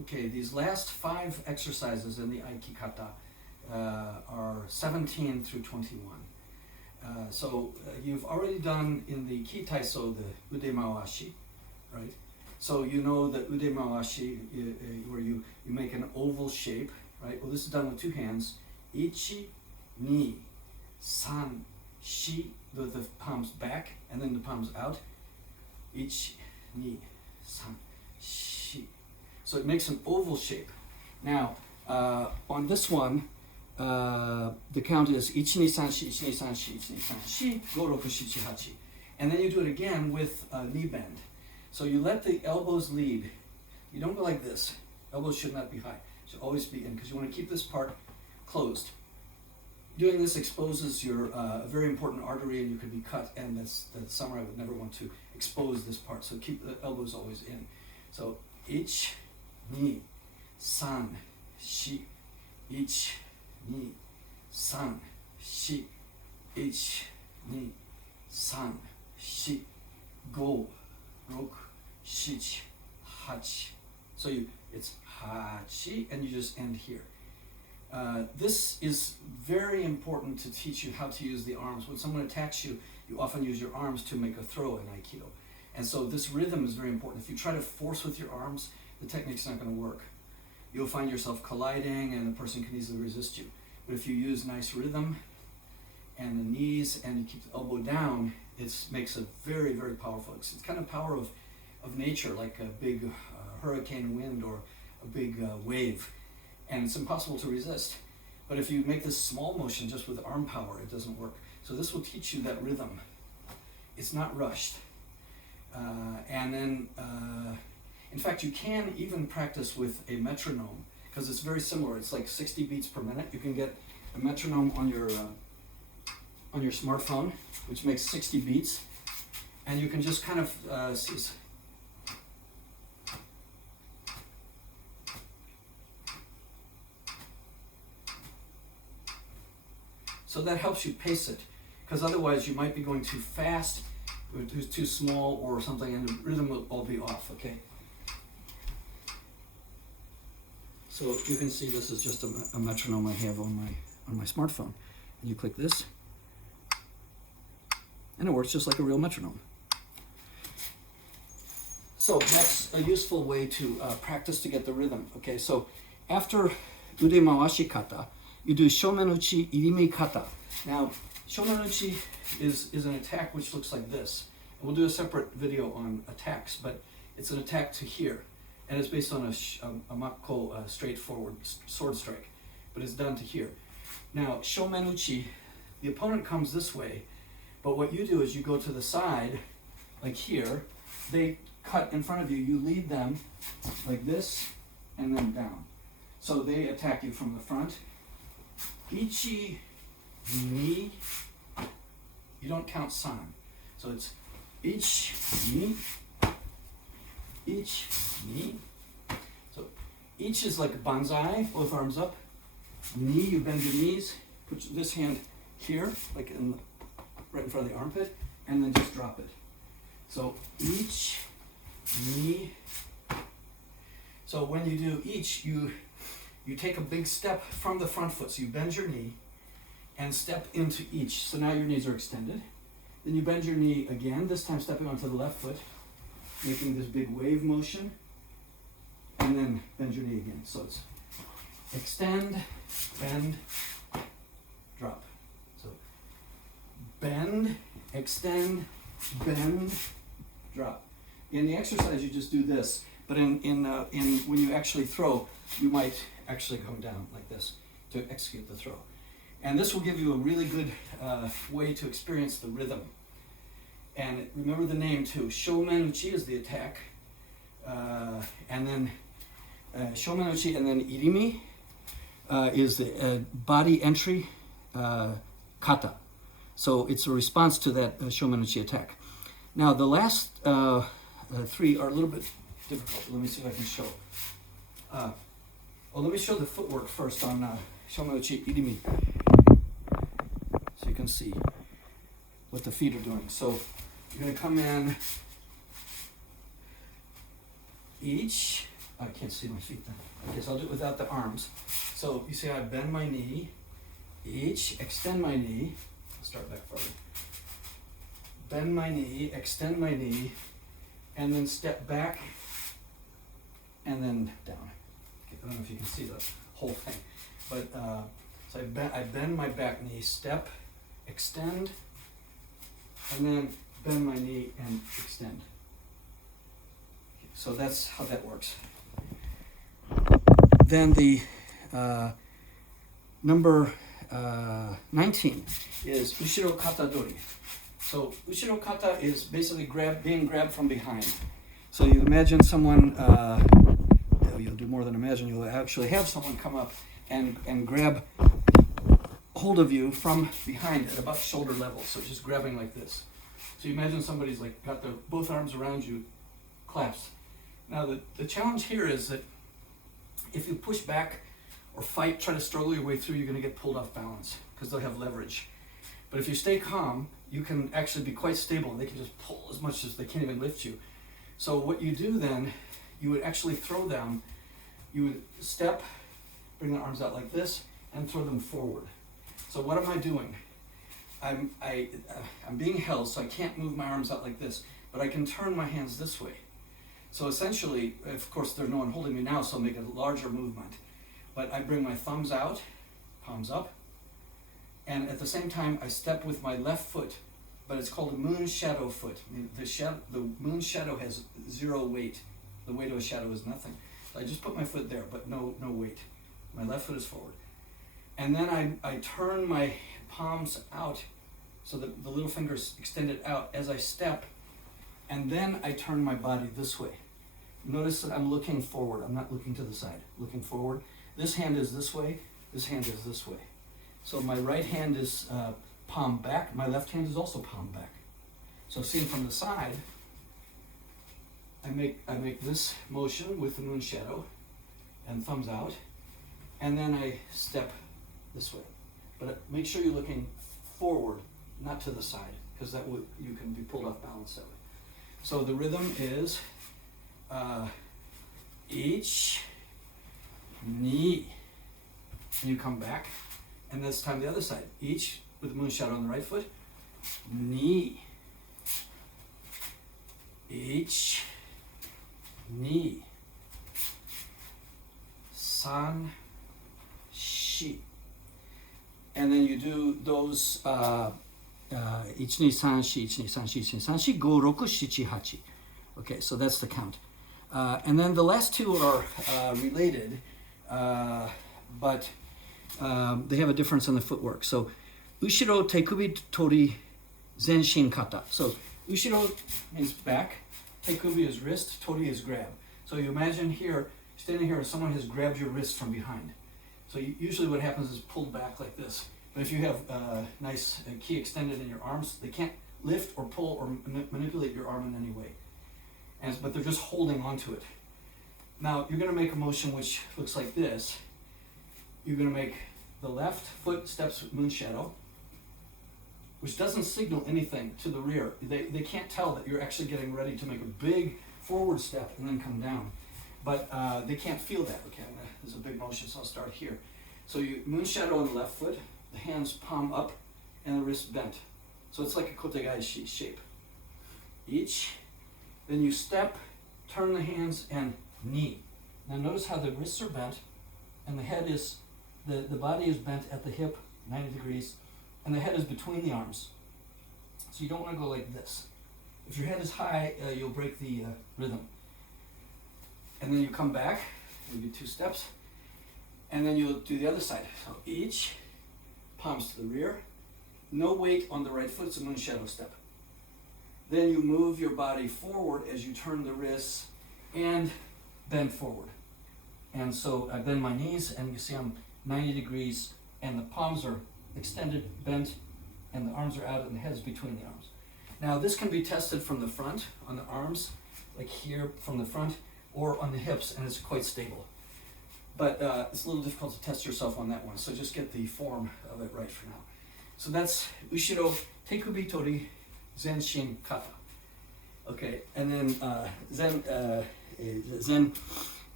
Okay, these last 5 exercises in the Aiki Kata are 17 through 21. You've already done in the Ki Taiso the ude mawashi, right? So you know the ude mawashi where you make an oval shape, right? Well, this is done with 2 hands. Ichi, ni, san, shi, with the palms back and then the palms out. Ichi, ni, san, shi. So it makes an oval shape. Now, on this one, the count is 1, 2, 3, 4, 1, 2, 3, 4, 1, 2, 3, 4, 5, 6, 7, 8. And then you do it again with a knee bend. So you let the elbows lead. You don't go like this. Elbows should not be high. Should always be in because you want to keep this part closed. Doing this exposes your very important artery and you could be cut, and that's the samurai would never want to expose this part. So keep the elbows always in. So 1, 2, 3, 4, 1, 2, 3, 4, 1, 2, 3, 4, 5, 6, 7, 8. So it's hachi, and you just end here. This is very important to teach you how to use the arms. When someone attacks you, you often use your arms to make a throw in Aikido. And so this rhythm is very important. If you try to force with your arms, the technique's not going to work. You'll find yourself colliding and the person can easily resist you. But if you use nice rhythm and the knees and you keep the elbow down, it makes a very, very powerful. It's kind of power of nature, like a big hurricane wind or a big wave. And it's impossible to resist. But if you make this small motion just with arm power, it doesn't work. So this will teach you that rhythm. It's not rushed. In fact, you can even practice with a metronome because it's very similar. It's like 60 beats per minute. You can get a metronome on your smartphone, which makes 60 beats, and you can just kind of so that helps you pace it, because otherwise you might be going too fast, or too small or something, and the rhythm will all be off, okay? So you can see this is just a metronome I have on my smartphone. And you click this, and it works just like a real metronome. So that's a useful way to practice to get the rhythm, okay? So after ude mawashi kata, you do shomenuchi irimi kata. Now, shomenuchi is an attack which looks like this. And we'll do a separate video on attacks, but it's an attack to here. And it's based on a makko, straightforward sword strike, but it's done to here. Now, shomenuchi, the opponent comes this way, but what you do is you go to the side, like here. They cut in front of you, you lead them like this, and then down. So they attack you from the front. Ichi, ni, you don't count san. So it's ich, ni, ich, ni. So each is like a banzai, both arms up. Ni, you bend your knees, put this hand here, like right in front of the armpit, and then just drop it. So each, ni. So when you do each, you take a big step from the front foot. So you bend your knee and step into each. So now your knees are extended. Then you bend your knee again, this time stepping onto the left foot, making this big wave motion, and then bend your knee again. So it's extend, bend, drop. So bend, extend, bend, drop. In the exercise, you just do this, but in when you actually throw, you might actually come down like this to execute the throw. And this will give you a really good way to experience the rhythm. And remember the name too. Shomenuchi is the attack, and then shomenuchi, and then irimi is the body entry kata. So it's a response to that shomenuchi attack. Now the last 3 are a little bit difficult. Let me see if I can show. Let me show the footwork first on shomenuchi irimi, so you can see what the feet are doing. So you're going to come in each, I can't see my feet then. Okay, so I'll do it without the arms. So you see I bend my knee, extend my knee. I'll start back farther. Bend my knee, extend my knee, and then step back, and then down. Okay, I don't know if you can see the whole thing, but so I bend my back knee, step, extend, and then bend my knee and extend. Okay, so that's how that works. Then the number 19 is Ushiro Kata Dori. So Ushiro Kata is basically being grabbed from behind. So you imagine someone, you'll do more than imagine, you'll actually have someone come up and grab hold of you from behind at about shoulder level. So just grabbing like this. So you imagine somebody's like got their both arms around you, clasped. Now the challenge here is that if you push back or fight, try to struggle your way through, you're going to get pulled off balance because they'll have leverage. But if you stay calm, you can actually be quite stable. They can just pull as much as they can't even lift you. So what you do then, you would actually throw them, you would step, bring the arms out like this, and throw them forward. So what am I doing? I'm being held, so I can't move my arms out like this, but I can turn my hands this way. So essentially, of course, there's no one holding me now, so I'll make a larger movement. But I bring my thumbs out, palms up, and at the same time, I step with my left foot, but it's called a moon shadow foot. I mean, the moon shadow has zero weight. The weight of a shadow is nothing. So I just put my foot there, but no weight. My left foot is forward. And then I turn my palms out, so that the little fingers extended out as I step, and then I turn my body this way. Notice that I'm looking forward. I'm not looking to the side, looking forward. This hand is this way, this hand is this way. So my right hand is palm back, my left hand is also palm back. So seen from the side, I make this motion with the moon shadow and thumbs out, and then I step this way. But make sure you're looking forward, not to the side, because you can be pulled off balance that way. So the rhythm is each, knee, and you come back, and this time the other side. Each with the moon shadow on the right foot, knee, each, knee, san, shi. And then you do those 1,2,3,4,1,2,3,4,1,2,3,4,5,6,7,8. Okay, so that's the count. And then the last two are related, but they have a difference in the footwork. So, Ushiro tekubi tori zenshin kata. So, Ushiro means back, tekubi is wrist, tori is grab. So you imagine here, standing here, someone has grabbed your wrist from behind. So usually what happens is pulled back like this. But if you have nice ki extended in your arms, they can't lift or pull or manipulate your arm in any way. But they're just holding onto it. Now you're going to make a motion which looks like this. You're going to make the left foot steps with moon shadow, which doesn't signal anything to the rear. They can't tell that you're actually getting ready to make a big forward step and then come down. But they can't feel that. Okay, there's a big motion, so I'll start here. So you moon shadow on the left foot, the hands palm up, and the wrist bent. So it's like a kotegai shape. Each, then you step, turn the hands, and knee. Now notice how the wrists are bent, and the head is, the body is bent at the hip, 90 degrees, and the head is between the arms. So you don't want to go like this. If your head is high, you'll break the rhythm. And then you come back, you do 2 steps, and then you'll do the other side. So each, palms to the rear, no weight on the right foot, it's a moon shadow step. Then you move your body forward as you turn the wrists and bend forward. And so I bend my knees, and you see I'm 90 degrees, and the palms are extended, bent, and the arms are out, and the head's between the arms. Now this can be tested from the front, on the arms, like here from the front, or on the hips, and it's quite stable. But it's a little difficult to test yourself on that one, so just get the form of it right for now. So that's Ushiro tekubi tori zenshin kata. Okay, and then Zen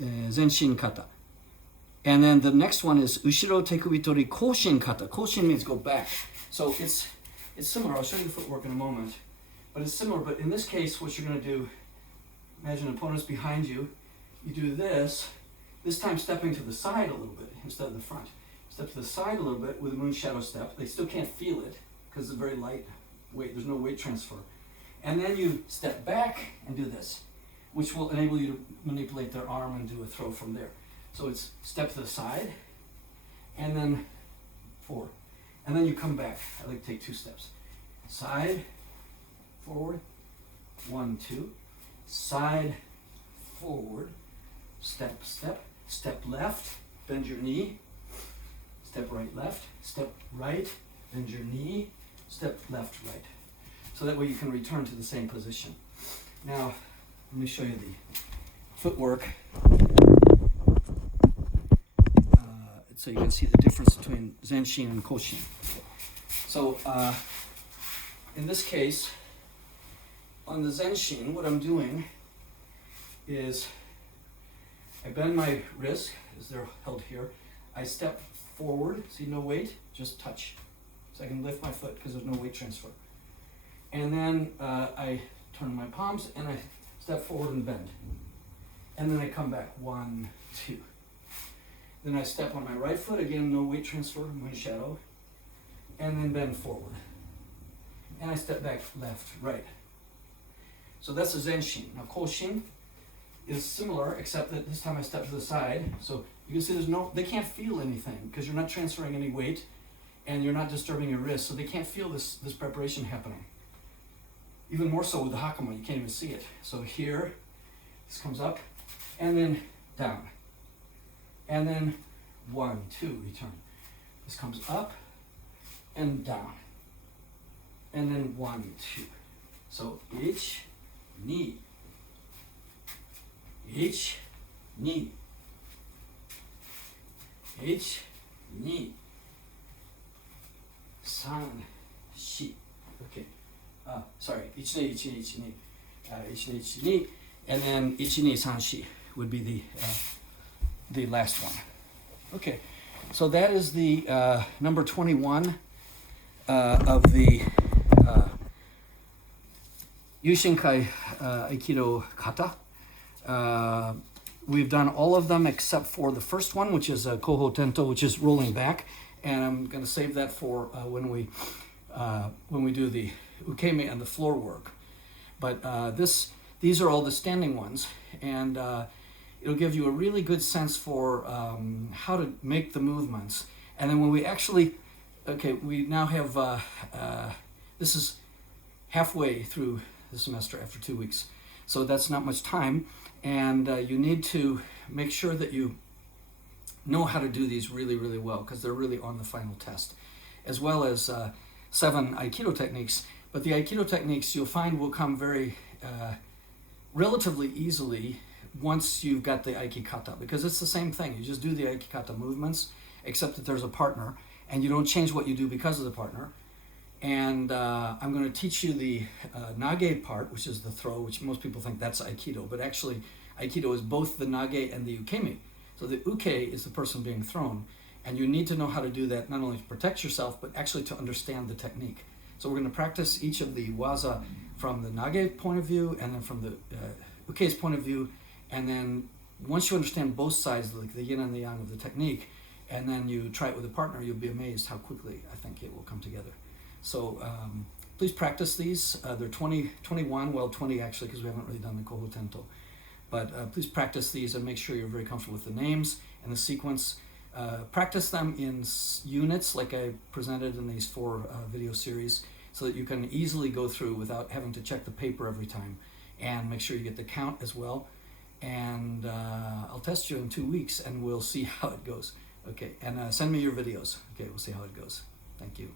zenshin kata. And then the next one is ushiro tekubitori koshin kata. Koshin means go back. So it's similar. I'll show you the footwork in a moment. But it's similar. But in this case, what you're going to do, imagine an opponent's behind you. You do this time stepping to the side a little bit instead of the front. Step to the side a little bit with a moon shadow step. They still can't feel it because it's very light weight. There's no weight transfer. And then you step back and do this, which will enable you to manipulate their arm and do a throw from there. So it's step to the side, and then forward. And then you come back. I like to take 2 steps. Side, forward, 1, 2. Side, forward, step, step. Step left, bend your knee. Step right, left. Step right, bend your knee. Step left, right. So that way you can return to the same position. Now, let me show you the footwork. So you can see the difference between zenshin and koshin. So in this case, on the zenshin, what I'm doing is I bend my wrist as they're held here. I step forward, see, no weight, just touch. So I can lift my foot because there's no weight transfer. And then I turn my palms and I step forward and bend. And then I come back, 1, 2. Then I step on my right foot, again, no weight transfer, moon shadow, and then bend forward. And I step back, left, right. So that's a zenshin. Now koshin is similar, except that this time I step to the side. So you can see they can't feel anything because you're not transferring any weight and you're not disturbing your wrist, so they can't feel this preparation happening. Even more so with the hakama, you can't even see it. So here, this comes up, and then down. And then 1, 2, return. This comes up and down. And then 1, 2. So each knee. Each knee. Each knee. 3, 4. Okay. Sorry. 1, 2, 1, 2, 1, 2. 1, 2, 1, 2. And then 1, 2, 3, 4 would be the last one. Okay, so that is the number 21 of the Yushinkai Aikido Kata. We've done all of them except for the first one, which is Koho Tento, which is rolling back, and I'm going to save that for when we do the ukeme and the floor work. But these are all the standing ones, and it'll give you a really good sense for how to make the movements. And then when we actually, we now have, this is halfway through the semester after 2 weeks. So that's not much time. And you need to make sure that you know how to do these really, really well, because they're really on the final test, as well as 7 Aikido techniques. But the Aikido techniques you'll find will come very relatively easily once you've got the Aiki Kata, because it's the same thing. You just do the Aiki Kata movements, except that there's a partner, and you don't change what you do because of the partner. And I'm going to teach you the nage part, which is the throw, which most people think that's Aikido, but actually Aikido is both the nage and the ukeme. So the uke is the person being thrown, and you need to know how to do that not only to protect yourself, but actually to understand the technique. So we're going to practice each of the waza from the nage point of view, and then from the uke's point of view. And then once you understand both sides, like the yin and the yang of the technique, and then you try it with a partner, you'll be amazed how quickly I think it will come together. So please practice these. They're 21, well 20 actually, because we haven't really done the Koho Tento. But please practice these and make sure you're very comfortable with the names and the sequence. Practice them in units like I presented in these 4 video series, so that you can easily go through without having to check the paper every time. And make sure you get the count as well. And I'll test you in 2 weeks and we'll see how it goes. Okay, and send me your videos. Okay, we'll see how it goes. Thank you.